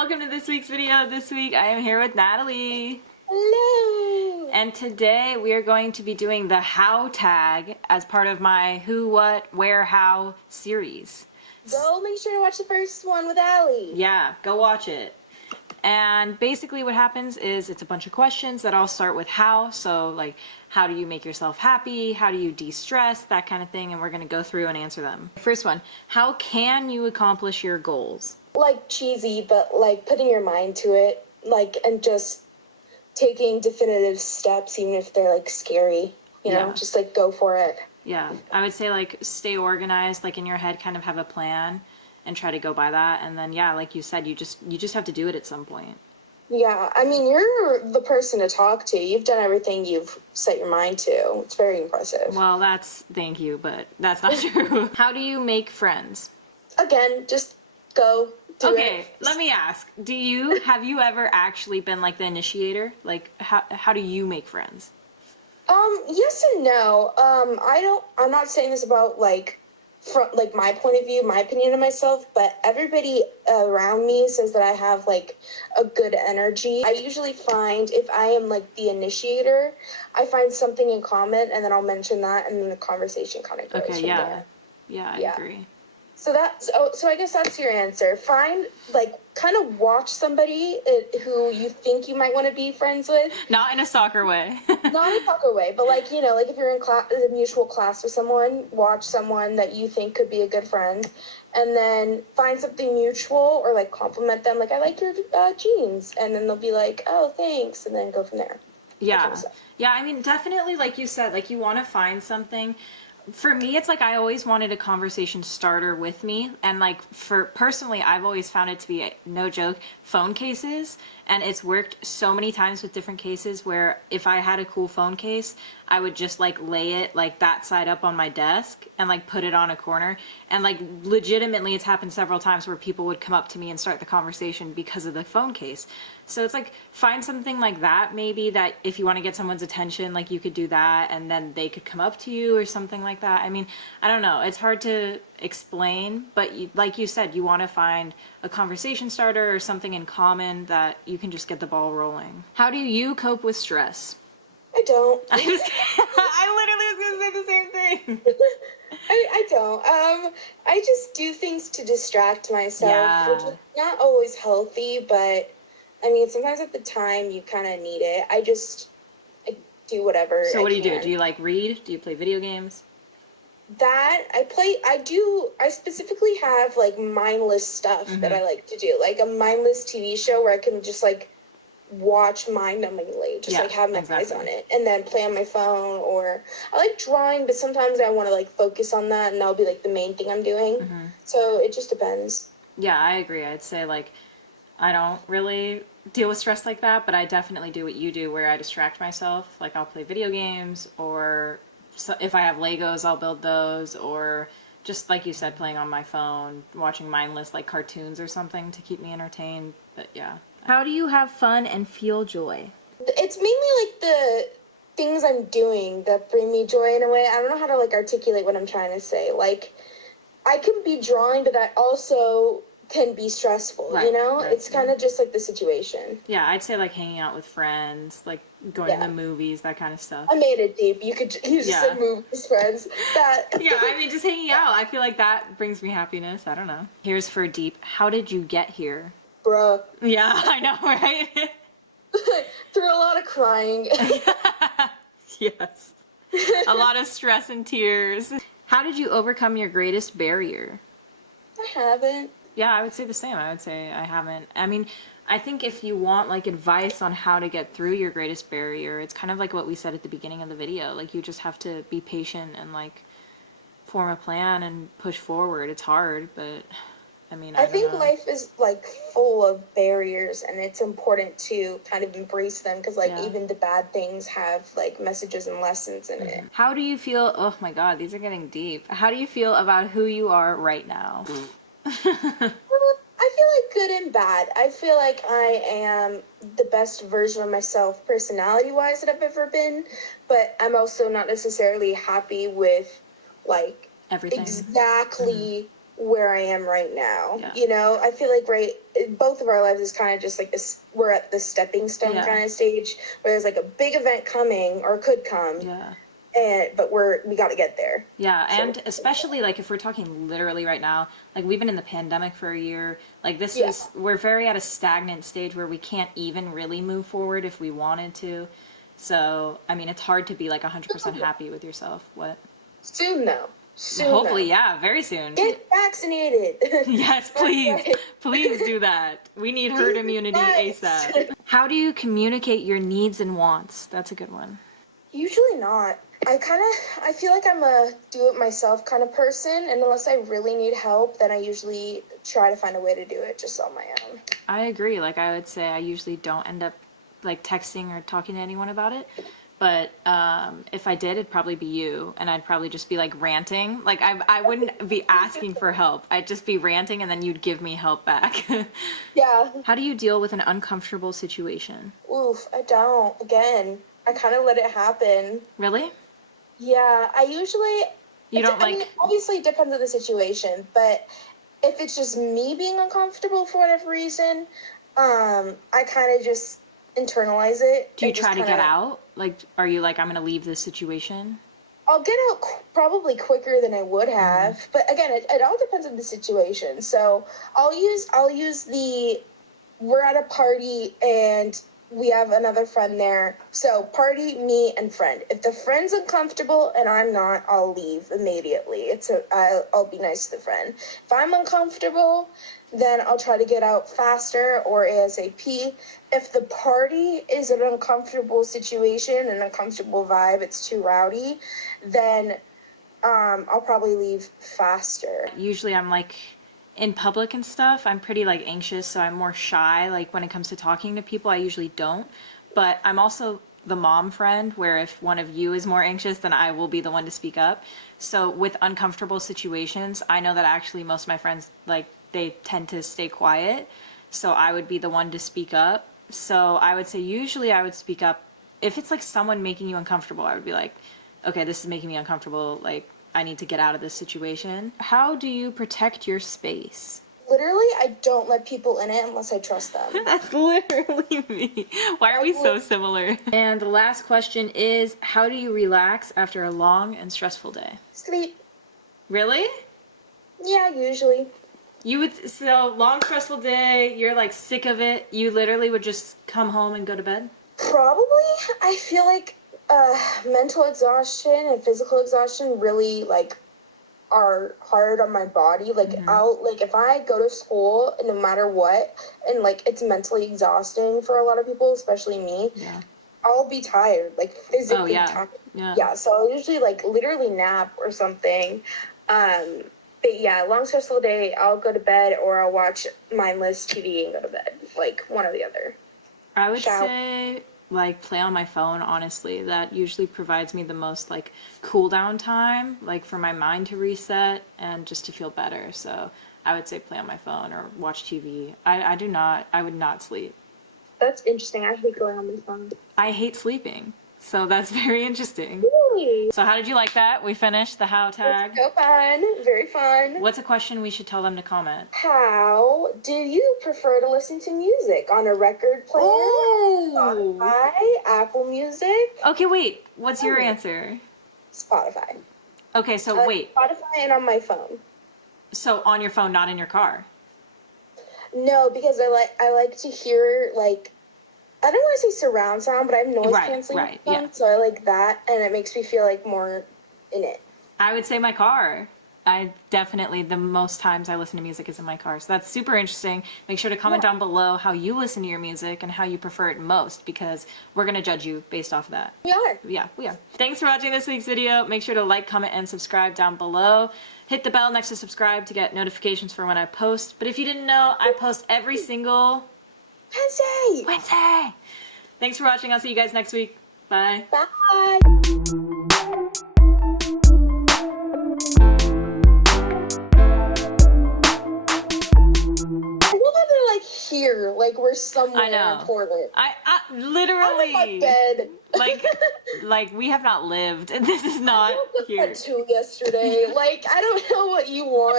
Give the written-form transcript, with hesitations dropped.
welcome to this week's video. This week I am here with Natalie. Hello! And today we are going to be doing the how tag as part of my who, what, where, how series. Go make sure to watch the first one with Allie. Yeah, go watch it. And basically what happens is it's a bunch of questions that all start with how. So like, how do you make yourself happy? How do you de-stress? That kind of thing. And we're going to go through and answer them. First one, how can you accomplish your goals? Like cheesy, but like putting your mind to it, like, and just taking definitive steps, even if they're like scary, you know, just like go for it. Yeah, I would say like stay organized, like in your head, kind of have a plan and try to go by that. And then, yeah, like you said, you just have to do it at some point. Yeah, I mean, you're the person to talk to. You've done everything you've set your mind to. It's very impressive. Well, thank you, but that's not true. How do you make friends? Again, just go do it. Okay, let me ask. Have you ever actually been like the initiator? Like, how do you make friends? Yes and no. I'm not saying this about from like my point of view, my opinion of myself, but everybody around me says that I have like a good energy. I usually find if I am like the initiator, I find something in common and then I'll mention that and then the conversation kind of goes from there. Yeah, I agree. So I guess that's your answer. Find, like, kind of watch somebody who you think you might want to be friends with. Not in a stalker way. Not in a stalker way, but like, you know, like if you're in a mutual class with someone, watch someone that you think could be a good friend, and then find something mutual or like compliment them. Like, I like your jeans, and then they'll be like, oh, thanks, and then go from there. Yeah. Yeah, I mean, definitely, like you said, like you want to find something. For me, it's like I always wanted a conversation starter with me, and like personally, I've always found it to be, no joke, phone cases, and it's worked so many times with different cases where if I had a cool phone case, I would just like lay it like that side up on my desk and like put it on a corner, and like legitimately it's happened several times where people would come up to me and start the conversation because of the phone case. So it's like, find something like that, maybe, that if you want to get someone's attention, like you could do that and then they could come up to you or something like that. I mean, I don't know, it's hard to explain, but like you said, you want to find a conversation starter or something in common that you can just get the ball rolling. How do you cope with stress? I don't. I literally was gonna say the same thing. I don't. I just do things to distract myself, which is not always healthy, but I mean, sometimes at the time you kind of need it. I do whatever. So what do you do? Do you like read? Do you play video games? I specifically have like mindless stuff that I like to do, like a mindless TV show where I can just like watch mind-numbingly, just like have my eyes on it and then play on my phone. Or I like drawing, but sometimes I want to like focus on that and that'll be like the main thing I'm doing. So it just depends. Yeah, I agree. I'd say like I don't really deal with stress like that, but I definitely do what you do, where I distract myself. Like I'll play video games, or if I have Legos, I'll build those, or just like you said, playing on my phone, watching mindless like cartoons or something to keep me entertained. But yeah. How do you have fun and feel joy? It's mainly like the things I'm doing that bring me joy in a way. I don't know how to like articulate what I'm trying to say. Like, I can be drawing, but that also can be stressful, you know? It's kind of just like the situation. Yeah, I'd say like hanging out with friends, like going to the movies, that kind of stuff. I made it deep. You just said movies, friends. Yeah, I mean, just hanging out. I feel like that brings me happiness. I don't know. Here's for deep. How did you get here? Bruh. Yeah, I know, right? Through a lot of crying. Yes. A lot of stress and tears. How did you overcome your greatest barrier? I haven't. Yeah, I would say the same. I would say I haven't. I mean, I think if you want like advice on how to get through your greatest barrier, it's kind of like what we said at the beginning of the video. Like, you just have to be patient and like form a plan and push forward. It's hard, but I mean, I think life is like full of barriers, and it's important to kind of embrace them, because like even the bad things have like messages and lessons in it. How do you feel? Oh my God, these are getting deep. How do you feel about who you are right now? I feel like good and bad. I feel like I am the best version of myself personality-wise that I've ever been, but I'm also not necessarily happy with like everything. Exactly where I am right now. Yeah. You know, I feel like both of our lives is kind of just like this, we're at the stepping stone kind of stage where there's like a big event coming or could come. Yeah. But we got to get there. Yeah, and especially like if we're talking literally right now, like we've been in the pandemic for a year, like we're very at a stagnant stage where we can't even really move forward if we wanted to. So, I mean, it's hard to be like 100% happy with yourself. What? Soon though. Soon. Hopefully, yeah, very soon. Get vaccinated. Yes, please. Please do that. We need herd immunity ASAP. How do you communicate your needs and wants? That's a good one. Usually not. I feel like I'm a do-it-myself kind of person, and unless I really need help, then I usually try to find a way to do it just on my own. I agree. Like, I would say I usually don't end up, like, texting or talking to anyone about it. But if I did, it'd probably be you, and I'd probably just be, like, ranting. Like, I wouldn't be asking for help. I'd just be ranting, and then you'd give me help back. Yeah. How do you deal with an uncomfortable situation? Oof, I don't. Again, I kind of let it happen. Really? Yeah, I usually... I mean, obviously it depends on the situation, but if it's just me being uncomfortable for whatever reason, I kind of just internalize it. Do you try to get out? Like, are you like, I'm going to leave this situation? I'll get out probably quicker than I would have, but again, it all depends on the situation. So I'll use we're at a party and we have another friend there. So party, me, and friend. If the friend's uncomfortable and I'm not, I'll leave immediately. I'll be nice to the friend. If I'm uncomfortable, then I'll try to get out faster or ASAP. If the party is an uncomfortable situation, an uncomfortable vibe, it's too rowdy, then I'll probably leave faster. Usually I'm like, in public and stuff, I'm pretty like anxious, so I'm more shy. Like when it comes to talking to people, I usually don't. But I'm also the mom friend where if one of you is more anxious, then I will be the one to speak up. So with uncomfortable situations, I know that actually most of my friends, like, they tend to stay quiet. So I would be the one to speak up. So I would say usually I would speak up. If it's like someone making you uncomfortable, I would be like, okay, this is making me uncomfortable. Like, I need to get out of this situation. How do you protect your space? Literally, I don't let people in it unless I trust them. That's literally me. Why are we so similar? And the last question is, how do you relax after a long and stressful day? Sleep. Really? Yeah, usually. So long stressful day, you're like sick of it, you literally would just come home and go to bed? Probably. I feel like mental exhaustion and physical exhaustion really like are hard on my body. Like if I go to school, no matter what, and like it's mentally exhausting for a lot of people, especially me. Yeah. I'll be tired, like physically tired. Yeah. So I'll usually like literally nap or something. But yeah, long stressful day, I'll go to bed or I'll watch mindless TV and go to bed. Like one or the other. I would say like play on my phone, honestly. That usually provides me the most like cool down time, like for my mind to reset and just to feel better. So I would say play on my phone or watch TV. I would not sleep. That's interesting. I hate going on my phone. I hate sleeping. So that's very interesting. Really? So how did you like that? We finished the how tag. So fun. Very fun. What's a question we should tell them to comment? How do you prefer to listen to music? On a record player? Spotify? Apple Music? Okay, wait. What's your answer? Spotify. Okay, so wait. Spotify and on my phone. So on your phone, not in your car? No, because I like to hear like, I don't want to say surround sound, but I have noise canceling phone, so I like that, and it makes me feel like more in it. I would say my car. I definitely, the most times I listen to music is in my car, so that's super interesting. Make sure to comment down below how you listen to your music and how you prefer it most, because we're going to judge you based off of that. We are. Yeah, we are. Thanks for watching this week's video. Make sure to like, comment, and subscribe down below. Hit the bell next to subscribe to get notifications for when I post. But if you didn't know, I post every single Wednesday. Thanks for watching. I'll see you guys next week. Bye. Bye. Here, like we're somewhere important. I literally. I'm in my bed. like we have not lived, and this is not I woke up here. at 2 yesterday. Like I don't know what you want.